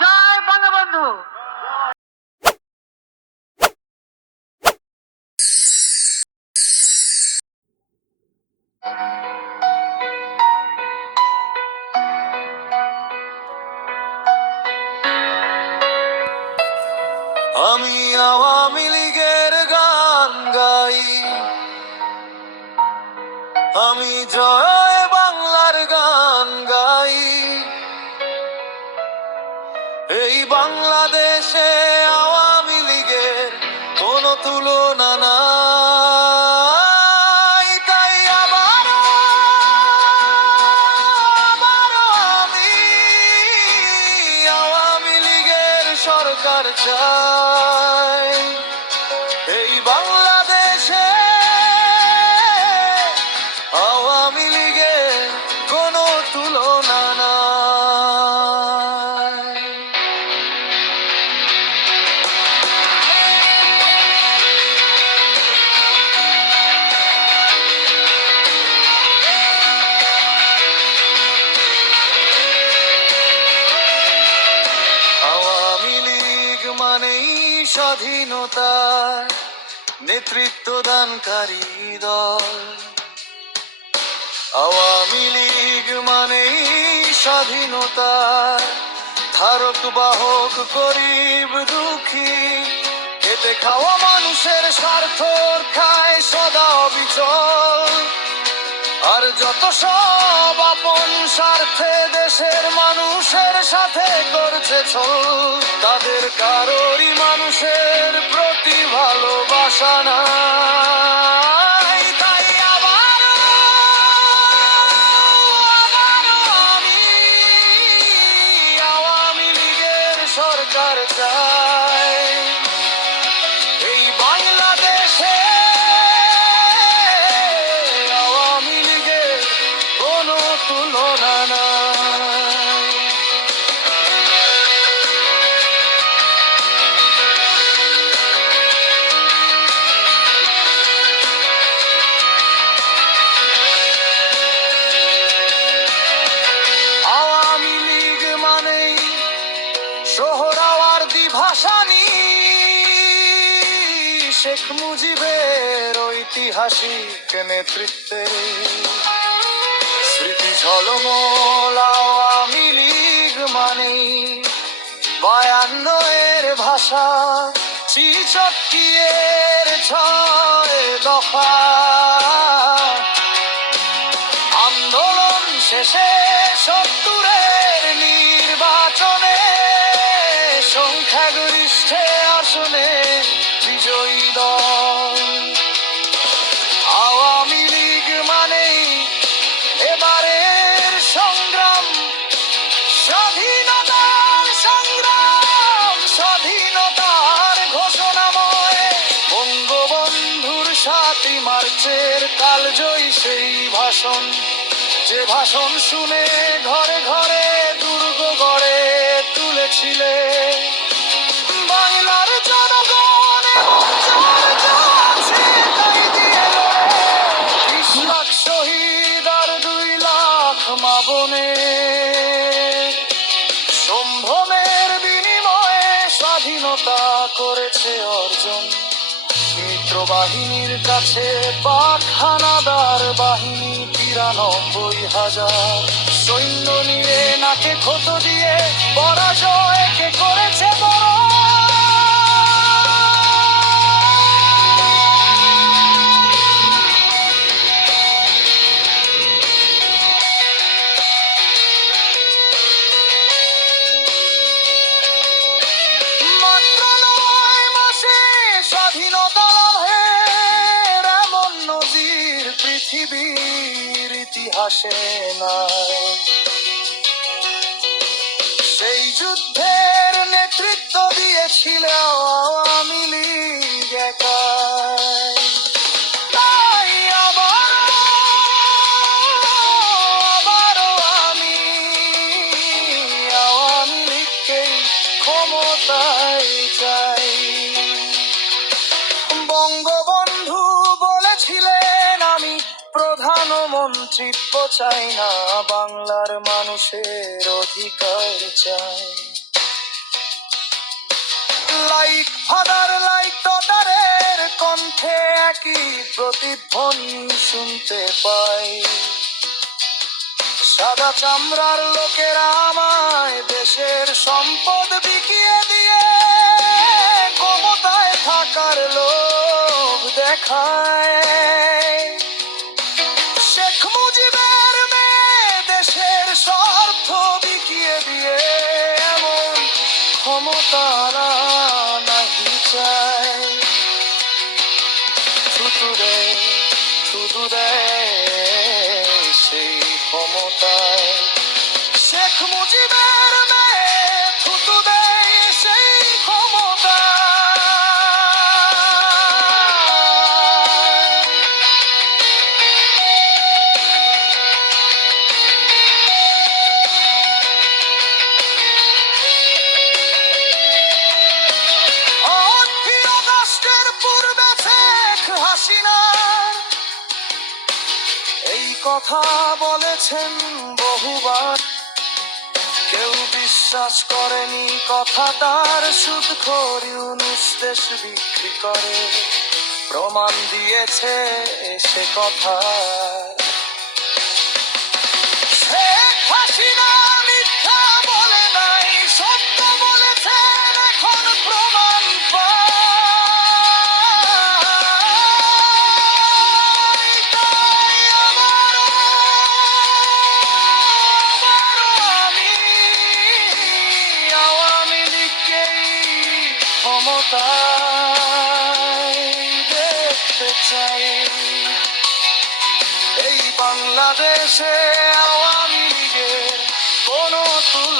জয় বঙ্গবন্ধু। আমি আওয়ামী লীগের গান গাই, আমি জয় বাংলার গান গাই। এই বাংলাদেশে আওয়ামী লীগের কোনো তুলনা নাই। তাই আবারও আমি আওয়ামী লীগের সরকার চাই। এই বাংলাদেশে আওয়ামী লীগের কোনো তুলনা নাই। আওয়ামী লীগ মানেই স্বাধীনতার নেতৃত্ব দানকারী দল। আওয়ামী লীগ মানেই স্বাধীনতার ধারক বাহক, গরিব দুঃখী খেতে খাওয়া মানুষের স্বার্থ খায় সদা অবিচল। আর যত সব আপন স্বার্থে দেশের মানুষের সাথে করছে ছল, তাদের কারোরই মানুষের প্রতি ভালোবাসা নাই। তাই আবারও আমি আওয়ামী লীগের সরকার চাই। এই বাংলাদেশে আওয়ামী লীগের কোনো তুলনা নাই। আওয়ামী লীগ মানেই সোহরাওয়ার্দী ভাসানী, শেখ মুজিবের ঐতিহাসিক নেতৃত্বে স্মৃতি ঝলমল। আওয়ামী লীগ মানেই 52 ভাষা, 66 6 দফা। আন্দোলন শেষে 70 নির্বাচনে সংখ্যাগরিষ্ঠে আসনে বিজয়ী দল। আওয়ামী লীগ মানেই এবারের সংগ্রাম স্বাধীনতার সংগ্রাম, স্বাধীনতার ঘোষণাময় বঙ্গবন্ধুর 7 মার্চের কালজয়ী সেই ভাষণ, যে ভাষণ শুনে ঘরে ঘরে দুর্গ গড়ে তুলেছিলে বাংলার জনগণ। লাখ শহীদ আর 2 লাখ মা বোনে সম্ভ্রমের বিনিময়ে স্বাধীনতা করেছে অর্জন। মিত্র বাহিনীর কাছে পাক হানাদার বাহিনী 93,000 সৈন্য নিয়ে নাকে ক্ষত দিয়ে পরাজয়কে করেছে বড়। মাত্র 9 মাসে স্বাধীনতা লাভের এমন নজির পৃথিবীর ইতিহাসে নাই। সেই যুদ্ধের নেতৃত্ব দিয়েছিল আওয়ামী লীগ একাই। তাই আবারও আমি আওয়ামী লীগকে ক্ষমতায় চাই। বঙ্গবন্ধু বলেছিলেন আমি প্রধানমন্ত্রী মন্ত্রিত্ব চাই না, বাংলার মানুষের অধিকার চাই। লাইক ফাদার লাইক ডটারের কণ্ঠে একই প্রতিধ্বনি শুনতে পাই। সাদা চামড়ার লোকেরা আমায় দেশের সম্পদ বিকিয়ে দিয়ে ক্ষমতায় থাকার লোভ দেখায়। শেখ মুজিবের মেয়ে দেশের স্বার্থ বিকিয়ে দিয়ে এমন ক্ষমতারা নাহি চায়। থুতু দেয় সেই ক্ষমতায়। শেখ মুজিবের মেয়ে থুতু দেয় সেই ক্ষমতায়। আগস্টের পূর্বে শেখ হাসিনা এই কথা বলেছেন বহুবার, কেউ বিশ্বাস করেনি কথা তার। সুদখোর ইউনূস দেশ বিক্রি করে প্রমাণ দিয়েছে সে কথা। শেখ হাসিনা মিথ্যা বলে নাই, সত্য বলেছেন এখন প্রমাণ পাই। তাই আবারও আমি আওয়ামী লীগকেই ক্ষমতায় দেখতে চাই। এই বাংলাদেশে আওয়ামী লীগের কোনো তুলনা